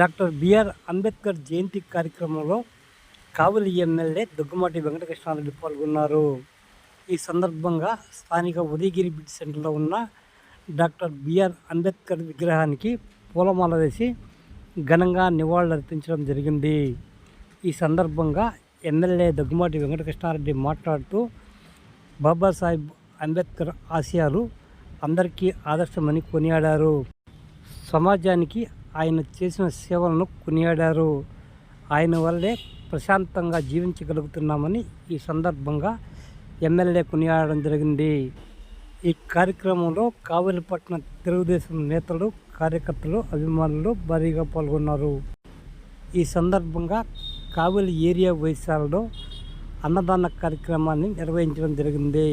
Doctor BR Ambedkar జయంతి కార్యక్రమంలో కావలి MLA దుగ్గమాటి Venkatakrishna Reddy పాల్గొన్నారు. ఈ సందర్భంగా స్థానిక ఉదయగిరి బ్రిడ్జ్ సెంటర్లో ఉన్న డాక్టర్ బిఆర్ అంబేద్కర్ విగ్రహానికి పూలమాల వేసి ఘనంగా నివాళులర్పించడం జరిగింది. ఈ సందర్భంగా ఎమ్మెల్యే దుగ్గమాటి వెంకటకృష్ణారెడ్డి మాట్లాడుతూ బాబాసాహెబ్ అంబేద్కర్ ఆశయాలు అందరికీ ఆదర్శమని కొనియాడారు. సమాజానికి ఆయన చేసిన సేవలను కొనియాడారు. ఆయన వల్లే ప్రశాంతంగా జీవించగలుగుతున్నామని ఈ సందర్భంగా ఎమ్మెల్యే కొనియాడడం జరిగింది. ఈ కార్యక్రమంలో కావలిపట్న తెలుగుదేశం నేతలు, కార్యకర్తలు, అభిమానులు భారీగా పాల్గొన్నారు. ఈ సందర్భంగా కావలి ఏరియా వైశాలలో అన్నదాన కార్యక్రమాన్ని నిర్వహించడం జరిగింది.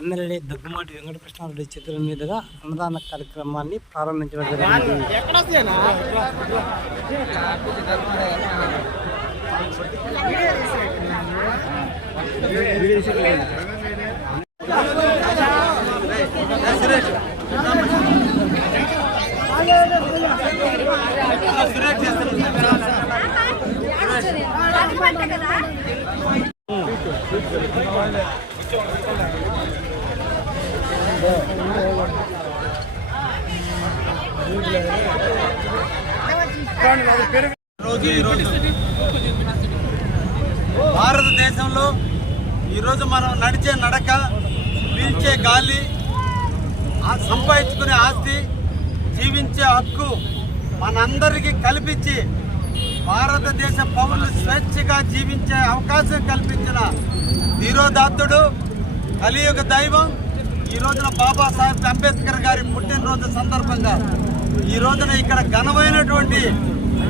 ఎమ్మెల్యే దుగ్గమాటి వెంకటకృష్ణారెడ్డి చేతుల మీదుగా అన్నదాన కార్యక్రమాన్ని ప్రారంభించడం జరిగింది. భారతదేశంలో ఈరోజు మనం నడిచే నడక, పీల్చే గాలి, సంపాదించుకునే ఆస్తి, జీవించే హక్కు మనందరికీ కల్పించి భారతదేశ పౌరులు స్వేచ్ఛగా జీవించే అవకాశం కల్పించిన ధీరోదాత్తుడు, కలియుగ దైవం ఈ రోజున బాబాసాహెబ్ అంబేద్కర్ గారి పుట్టినరోజు సందర్భంగా ఈ రోజున ఇక్కడ ఘనమైనటువంటి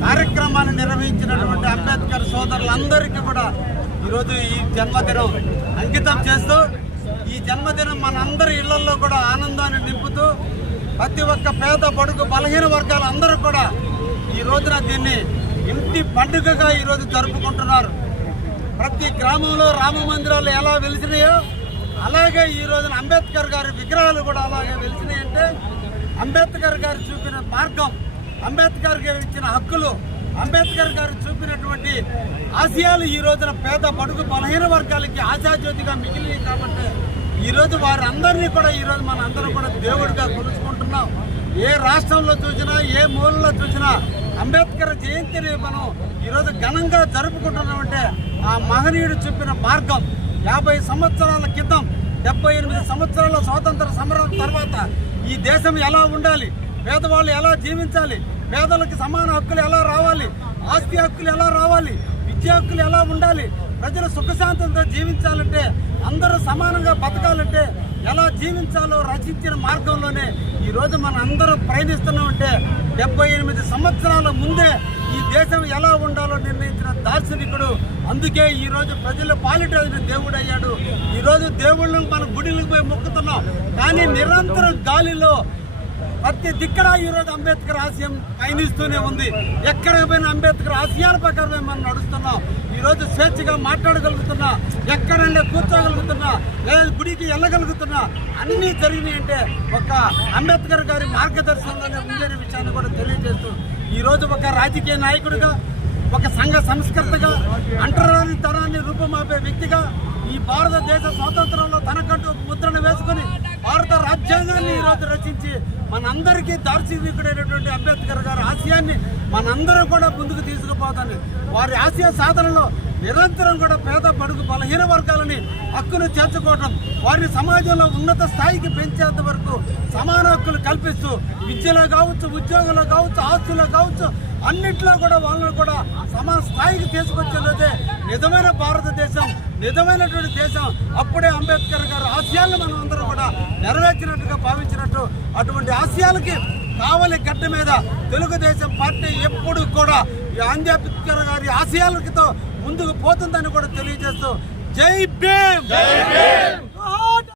కార్యక్రమాన్ని నిర్వహించినటువంటి అంబేద్కర్ సోదరులందరికీ కూడా ఈరోజు ఈ జన్మదినం అంకితం చేస్తూ, ఈ జన్మదినం మనందరి ఇళ్లలో కూడా ఆనందాన్ని నింపుతూ, ప్రతి ఒక్క పేద బడుగు బలహీన వర్గాలు అందరూ కూడా ఈ రోజున దీన్ని ఇంటి పండుగగా ఈరోజు జరుపుకుంటున్నారు. ప్రతి గ్రామంలో రామ మందిరాలు ఎలా వెలిసినాయో అలాగే ఈ రోజున అంబేద్కర్ గారి విగ్రహాలు కూడా అలాగే వెలిసినాయంటే అంబేద్కర్ గారు చూపిన మార్గం, అంబేద్కర్ గారు ఇచ్చిన హక్కులు, అంబేద్కర్ గారు చూపినటువంటి ఆశయాలు ఈ రోజున పేద బడుగు బలహీన వర్గాలకి ఆశాజ్యోతిగా మిగిలినాయి. కాబట్టి ఈరోజు వారందరినీ కూడా ఈరోజు మన అందరూ కూడా దేవుడిగా కొలుచుకుంటున్నాం. ఏ రాష్ట్రంలో చూసినా, ఏ మూలలో చూసినా అంబేద్కర్ జయంతిని మనం ఈరోజు ఘనంగా జరుపుకుంటున్నామంటే ఆ మహనీయుడు చూపిన మార్గం. 50 సంవత్సరాల క్రితం, 78 సంవత్సరాల స్వాతంత్ర సమరం తర్వాత ఈ దేశం ఎలా ఉండాలి, పేదవాళ్ళు ఎలా జీవించాలి, పేదలకు సమాన హక్కులు ఎలా రావాలి, ఆస్తి హక్కులు ఎలా రావాలి, విద్యా హక్కులు ఎలా ఉండాలి, ప్రజలు సుఖశాంతంతో జీవించాలంటే, అందరూ సమానంగా బతకాలంటే ఎలా జీవించాలో రచించిన మార్గంలోనే ఈరోజు మనం అందరం ప్రయాణిస్తున్నామంటే 78 సంవత్సరాల ముందే ఈ దేశం ఎలా ఉండాలో నిర్ణయించిన దార్శనికుడు. అందుకే ఈరోజు ప్రజల పాలిట దేవుడు అయ్యాడు. ఈరోజు దేవుళ్ళను మన గుడిలకు పోయి మొక్కుతున్నాం, కానీ నిరంతరం గాలిలో ప్రతి దిక్కడ ఈరోజు అంబేద్కర్ ఆశయం పయనిస్తూనే ఉంది. ఎక్కడికి పోయిన అంబేద్కర్ ఆశయాల ప్రకారమే మనం నడుస్తున్నాం. ఈరోజు స్వేచ్ఛగా మాట్లాడగలుగుతున్నా, ఎక్కడంటే కూర్చోగలుగుతున్నా, లేదా గుడికి వెళ్ళగలుగుతున్నా, అన్నీ జరిగినాయి అంటే ఒక అంబేద్కర్ గారి మార్గదర్శనంలోనే ఉందనే విషయాన్ని కూడా తెలియజేస్తూ ఈరోజు ఒక రాజకీయ నాయకుడిగా, ఒక సంఘ సంస్కర్తగా, అంటరాని తరాన్ని రూపమాపే వ్యక్తిగా ఈ భారతదేశ స్వాతంత్రంలో తనకంటూ ముద్రను వేసుకుని భారత రాజ్యాంగాన్ని ఈరోజు రచించి మనందరికీ దార్శనికుడైనటువంటి అంబేద్కర్ గారి ఆశయాన్ని మనందరం కూడా ముందుకు తీసుకుపోతాను. వారి ఆశయ సాధనలో నిరంతరం కూడా పేద బడుగు బలహీన వర్గాలని హక్కును చేర్చుకోవడం, వారిని సమాజంలో ఉన్నత స్థాయికి పెంచేంత వరకు సమాన హక్కులు కల్పిస్తూ విద్యలో కావచ్చు, ఉద్యోగంలో కావచ్చు, ఆస్తుల్లో కావచ్చు, అన్నింటిలో కూడా వాళ్ళని కూడా సమాన స్థాయికి తీసుకొచ్చేదే నిజమైన భారతదేశం, నిజమైనటువంటి దేశం. అప్పుడే అంబేద్కర్ గారి ఆశయాలను మనం అందరూ కూడా నెరవేర్చినట్టుగా భావించినట్టు, అటువంటి ఆశయాలకి కావలి గడ్డ మీద తెలుగుదేశం పార్టీ ఎప్పుడు కూడా అంబేద్కర్ గారి ఆశయాలతో ముందుకు పోతుందని కూడా తెలియజేస్తూ జై భీమ్.